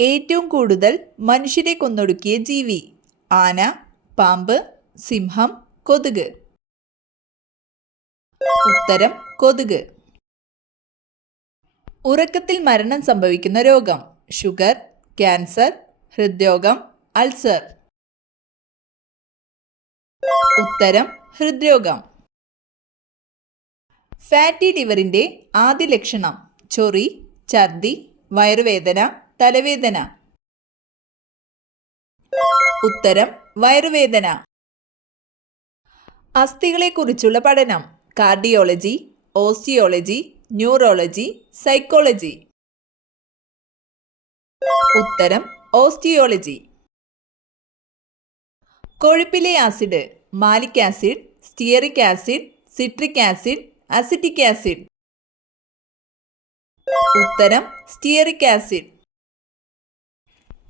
ഏറ്റവും കൂടുതൽ മനുഷ്യരെ കൊന്നൊടുക്കിയ ജീവി? ആന, പാമ്പ്, സിംഹം, കൊതുക്. ഉത്തരം കൊതുക്. ഉറക്കത്തിൽ മരണം സംഭവിക്കുന്ന രോഗം? ഷുഗർ, ക്യാൻസർ, ഹൃദ്രോഗം, അൾസർ. ഉത്തരം ഹൃദ്രോഗം. ഫാറ്റി ലിവറിന്റെ ആദ്യ ലക്ഷണം? ചൊറി, ഛർദി, വയറുവേദന, തലവേദന. ഉത്തരം വയറുവേദന. അസ്ഥികളെക്കുറിച്ചുള്ള പഠനം? Cardiology, osteology, neurology, psychology. ഉത്തരം ഓസ്റ്റിയോളജി. കൊഴുപ്പിലെ acid? Malic acid, stearic acid, citric acid, acetic acid. ഉത്തരം സ്റ്റിയറിക് ആസിഡ്.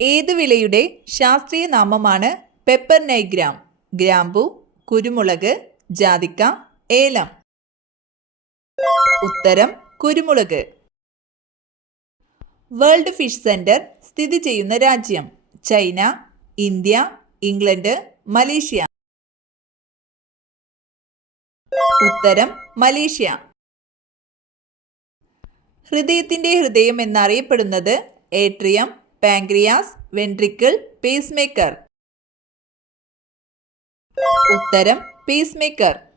ഏതു വിളയുടെ ശാസ്ത്രീയ നാമമാണ് പെപ്പർ നൈഗ്രാം? ഗ്രാമ്പു, കുരുമുളക്, ജാതിക്ക, ഏലം. ഉത്തരം കുരുമുളക്. വേൾഡ് ഫിഷ് സെന്റർ സ്ഥിതി ചെയ്യുന്ന രാജ്യം? China, India, England, Malaysia. ഉത്തരം മലേഷ്യ. ഹൃദയത്തിന്റെ ഹൃദയം എന്നറിയപ്പെടുന്നത്? Atrium, pancreas, ventricle, pacemaker. ഉത്തരം പേസ്മേക്കർ.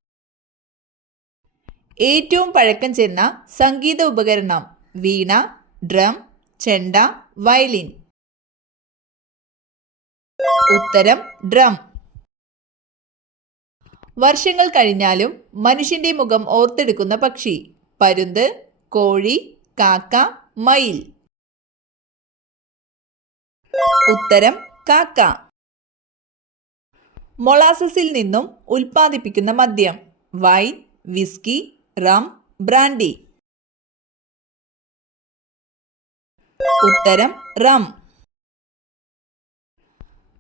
ഏറ്റവും പഴക്കം ചെന്ന സംഗീത ഉപകരണം? വീണ, ഡ്രം, ചെണ്ട, വയലിൻ. ഉത്തരം ഡ്രം. വർഷങ്ങൾ കഴിഞ്ഞാലും മനുഷ്യന്റെ മുഖം ഓർത്തെടുക്കുന്ന പക്ഷി? പരുന്ത്, കോഴി, കാക്ക, മയിൽ. ഉത്തരം കാക്ക. മൊളാസസിൽ നിന്നും ഉൽപ്പാദിപ്പിക്കുന്ന മദ്യം? Wine, whisky, rum, brandy. ഉത്തരം റം.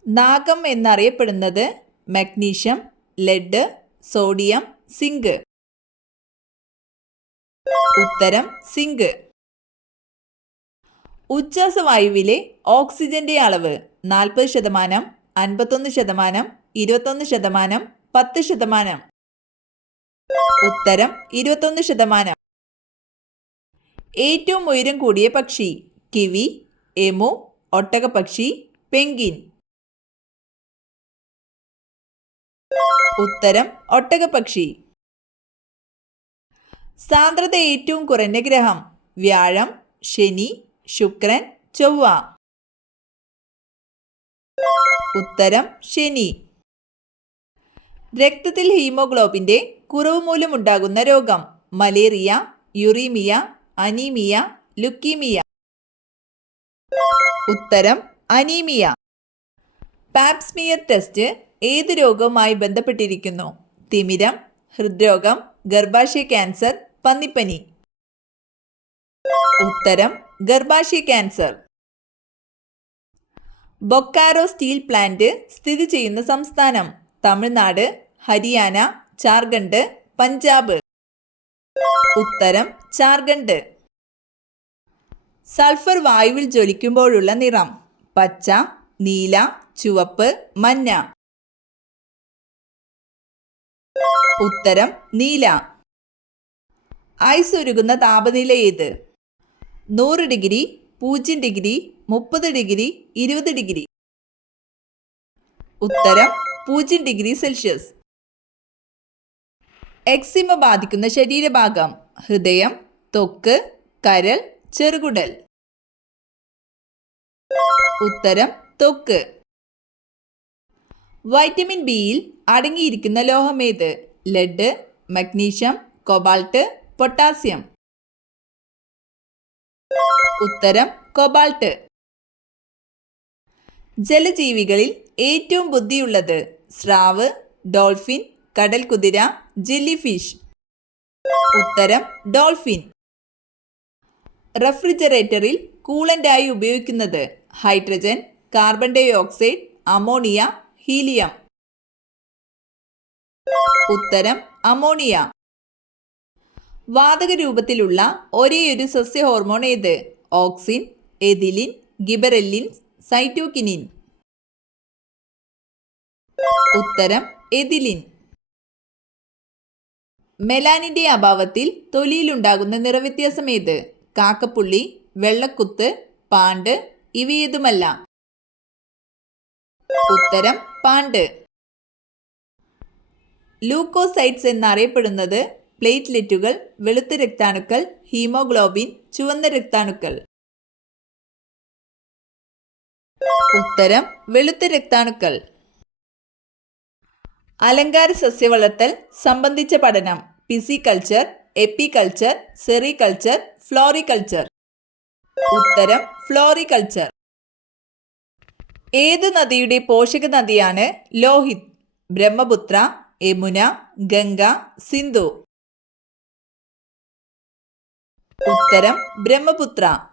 നാഗം എന്നറിയപ്പെടുന്നത്? Magnesium, lead, sodium, zinc. ഉത്തരം സിങ്ക്. ഉച്ഛ്വാസവായുവിലെ ഓക്സിജന്റെ അളവ്? 40%, 51%, 21%, 10%. ഉത്തരം 21%. ഏറ്റവും ഉയരം കൂടിയ പക്ഷി? കിവി, എമു, ഒട്ടകപ്പക്ഷി, പെൻഗ്വിൻ. ഉത്തരം ഒട്ടകപ്പക്ഷി. സാന്ദ്രത ഏറ്റവും കുറഞ്ഞ ഗ്രഹം? വ്യാഴം, ശനി, ശുക്രൻ, ചൊവ്വ. ഉത്തരം ശനി. രക്തത്തിൽ ഹീമോഗ്ലോബിന്റെ കുറവ് മൂലമുണ്ടാകുന്ന രോഗം? Malaria, uraemia, anaemia, leukaemia. ഉത്തരം അനീമിയ. പാപ്സ്മിയർ ടെസ്റ്റ് ഏത് രോഗവുമായി ബന്ധപ്പെട്ടിരിക്കുന്നു? തിമിരം, ഹൃദ്രോഗം, ഗർഭാശയ ക്യാൻസർ, പന്നിപ്പനി. ഉത്തരം ഗർഭാശയ ക്യാൻസർ. ബൊക്കാറോ സ്റ്റീൽ പ്ലാന്റ് സ്ഥിതി ചെയ്യുന്ന സംസ്ഥാനം? തമിഴ്നാട്, ഹരിയാന, ജാർഖണ്ഡ്, പഞ്ചാബ്. ഉത്തരം ജാർഖണ്ഡ്. സൾഫർ വായുവിൽ ജ്വലിക്കുമ്പോഴുള്ള നിറം? പച്ച, നീല, ചുവപ്പ്, മഞ്ഞ. ഉത്തരം നീല. ഐസ് ഉരുകുന്ന താപനില ഏത്? 100 ഡിഗ്രി, 0 ഡിഗ്രി, 30 ഡിഗ്രി, 20 ഡിഗ്രി. ഉത്തരം 0 ഡിഗ്രി സെൽഷ്യസ്. എക്സിമ ബാധിക്കുന്ന ശരീരഭാഗം? ഹൃദയം, ത്വക്ക്, കരൾ, ചെറുകുടൽ. ഉത്തരം ത്വക്ക്. വൈറ്റമിൻ ബിയിൽ അടങ്ങിയിരിക്കുന്ന ലോഹമേത്? Lead, magnesium, cobalt, potassium. ഉത്തരം കൊബാൾട്ട്. ജലജീവികളിൽ ഏറ്റവും ബുദ്ധിയുള്ളത്? സ്രാവ്, ഡോൾഫിൻ, കടൽക്കുതിര, ജെല്ലിഫിഷ്. ഉത്തരം ഡോൾഫിൻ. റെഫ്രിജറേറ്ററിൽ കൂളന്റായി ഉപയോഗിക്കുന്നത്? Hydrogen, carbon dioxide, ammonia, helium. ഉത്തരം അമോണിയ. വാതക രൂപത്തിലുള്ള ഒരേയൊരു സസ്യ ഹോർമോൺ ഏത്? Auxin, ethylene, gibberellins, cytokinin. ഉത്തരം എഥിലിൻ. മെലാനിന്റെ അഭാവത്തിൽ തൊലിയിലുണ്ടാകുന്ന നിറവ്യത്യാസം ഏത്? കാക്കപ്പുള്ളി, വെള്ളക്കുത്ത്, പാണ്ട്, ഇവയേതുമല്ല. ഉത്തരം പാണ്ട്. ലൂക്കോസൈറ്റ്സ് എന്നറിയപ്പെടുന്നത് പ്ലേറ്റ്ലെറ്റുകൾ, വെളുത്ത രക്താണുക്കൾ, ഹീമോഗ്ലോബിൻ, ചുവന്ന രക്താണുക്കൾ. ഉത്തരം വെളുത്ത രക്താണുക്കൾ. അലങ്കാര സസ്യവളർത്തൽ സംബന്ധിച്ച പഠനം പിസികൾച്ചർ, എപ്പികൾച്ചർ, സെറികൾച്ചർ, ഫ്ലോറികൾച്ചർ. ഉത്തരം ഫ്ലോറികൾച്ചർ. ഏതു നദിയുടെ പോഷക നദിയാണ് ലോഹിത്? ബ്രഹ്മപുത്ര, യമുന, ഗംഗ, സിന്ധു. ഉത്തരം ബ്രഹ്മപുത്ര.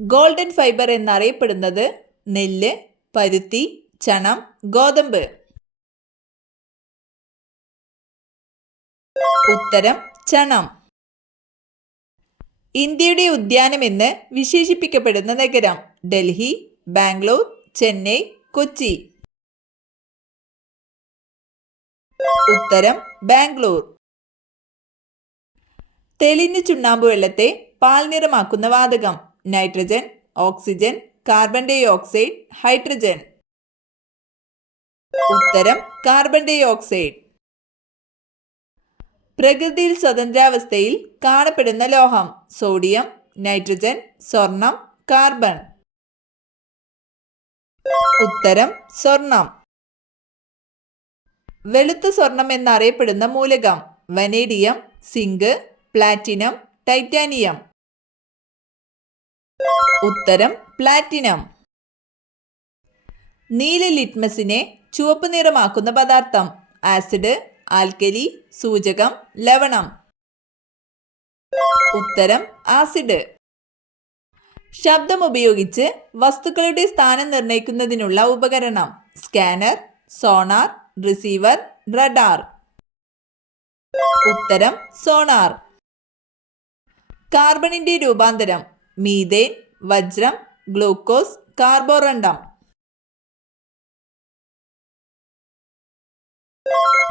ഗോൾഡൻ ഫൈബർ എന്നറിയപ്പെടുന്നത് നെല്ല്, പരുത്തി, ചണം, ഗോതമ്പ്. ഉത്തരം ചണം. ഇന്ത്യയുടെ ഉദ്യാനം എന്ന് വിശേഷിപ്പിക്കപ്പെടുന്ന നഗരം ഡൽഹി, ബാംഗ്ലൂർ, ചെന്നൈ, കൊച്ചി. ഉത്തരം ബാംഗ്ലൂർ. തെളിഞ്ഞ ചുണ്ണാമ്പ് വെള്ളത്തെ പാൽനിറമാക്കുന്ന വാതകം nitrogen, oxygen, carbon dioxide, hydrogen. ഉത്തരം കാർബൺ ഡൈ ഓക്സൈഡ്. പ്രകൃതിയിൽ സ്വതന്ത്രാവസ്ഥയിൽ കാണപ്പെടുന്ന ലോഹം സോഡിയം, നൈട്രജൻ, സ്വർണം, കാർബൺ. ഉത്തരം സ്വർണം. വെളുത്ത സ്വർണം എന്നറിയപ്പെടുന്ന മൂലകം വനേഡിയം, സിങ്ക്, പ്ലാറ്റിനം, ടൈറ്റാനിയം. ഉത്തരം പ്ലാറ്റിനം. നീല ലിറ്റ്മസിനെ ചുവപ്പ് നിറമാക്കുന്ന പദാർത്ഥം ആസിഡ്, ആൽക്കലി, സൂചകം, ലവണം. ഉത്തരം ആസിഡ്. ശബ്ദം ഉപയോഗിച്ച് വസ്തുക്കളുടെ സ്ഥാനം നിർണ്ണയിക്കുന്നതിനുള്ള ഉപകരണം സ്കാനർ, സോണാർ, റിസീവർ, റഡാർ. ഉത്തരം സോണാർ. കാർബണിന്റെ രൂപാന്തരം മീഥേൻ, വജ്രം, ഗ്ലൂക്കോസ്, കാർബോറണ്ടം.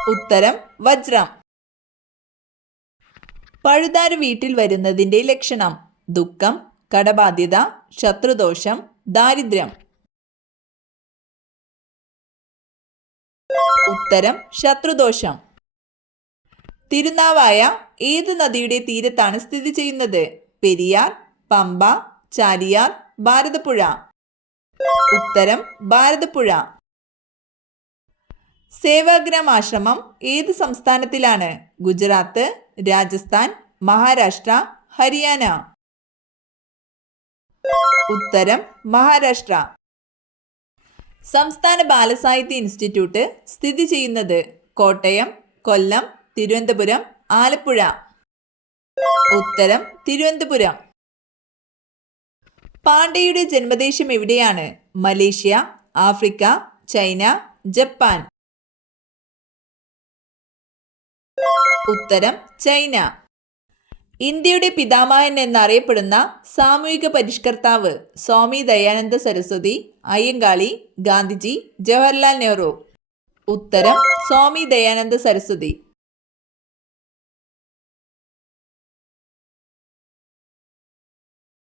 ഉത്തരം വജ്രം. പഴുതാര വീട്ടിൽ വരുന്നതിന്റെ ലക്ഷണം ദുഃഖം, കടബാധ്യത, ശത്രുദോഷം, ദാരിദ്ര്യം. ഉത്തരം ശത്രുദോഷം. തിരുനാവായ ഏത് നദിയുടെ തീരത്താണ് സ്ഥിതി ചെയ്യുന്നത്? പെരിയാർ, പമ്പ, ചാലിയാർ, ഭാരതപ്പുഴ. ഉത്തരം ഭാരതപ്പുഴ. സേവാഗ്രാം ആശ്രമം ഏത് സംസ്ഥാനത്തിലാണ്? ഗുജറാത്ത്, രാജസ്ഥാൻ, മഹാരാഷ്ട്ര, ഹരിയാന. ഉത്തരം മഹാരാഷ്ട്ര. സംസ്ഥാന ബാലസാഹിത്യ ഇൻസ്റ്റിറ്റ്യൂട്ട് സ്ഥിതി ചെയ്യുന്നത് കോട്ടയം, കൊല്ലം, തിരുവനന്തപുരം, ആലപ്പുഴ. ഉത്തരം തിരുവനന്തപുരം. പാണ്ഡെയുടെ ജന്മദേശം എവിടെയാണ്? Malaysia, Africa, China, Japan. ഉത്തരം ചൈന. ഇന്ത്യയുടെ പിതാമഹൻ എന്നറിയപ്പെടുന്ന സാമൂഹിക പരിഷ്കർത്താവ് സ്വാമി ദയാനന്ദ സരസ്വതി, അയ്യങ്കാളി, ഗാന്ധിജി, ജവഹർലാൽ നെഹ്റു. ഉത്തരം സ്വാമി ദയാനന്ദ സരസ്വതി.